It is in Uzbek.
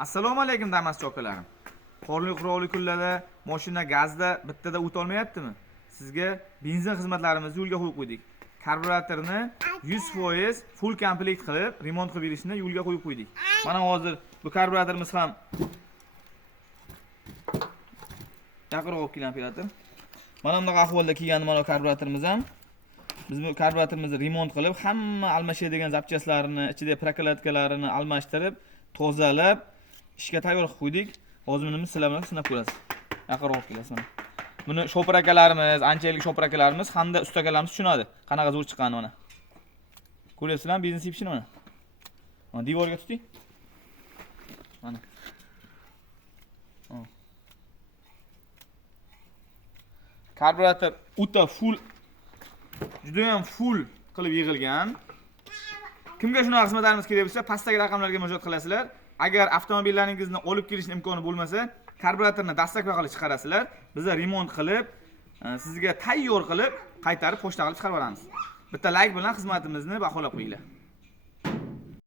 Assalomu alaykum damas chokalarim. Qorli qurovli kunlarda mashina gazda bittada o't olmayaptimi? Sizga benzin xizmatlarimizni yo'lga qo'yib qo'ydik. Karburatorni 100% full komplekt qilib, remont qilib berishni yo'lga qo'yib qo'ydik. Mana hozir bu karburatorimiz ham yaqinroq olib keling operator. Mana bunaqa ahvolda kelgan mana karburatorimiz ham. Biz bu karburatorimizni remont qilib, hamma almashadigan zapchaslarini, ichidagi prokladkalarini almashtirib, tozalab, ishga tayyor qilib qo'ydik. Hozir buni sizlar bilan sinab ko'rasiz. Yaqinroq kelasiz mana. Buni shopir akalarimiz, anchalik shopir akalarimiz hamda usta akalarimiz tushunadi. Qanaqa zo'r chiqqanini mana. Ko'ryapsizlar, biznes ipishini mana. Mana devorga tuting. Mana. Karburator o'ta full, juda ham full qilib yig'ilgan. Kimga shunaqa xizmatlarimiz kerak bo'lsa, pastdagi raqamlarga murojaat qilasizlar. Agar avtomobillaringizni olib kelishning imkoni bo'lmasa, karburatorni dastak qilib chiqarasizlar. Biz remont qilib, sizga tayyor qilib, qaytarib pochta qilib chiqarib beramiz. Bitta like bilan xizmatimizni baholab qo'yinglar.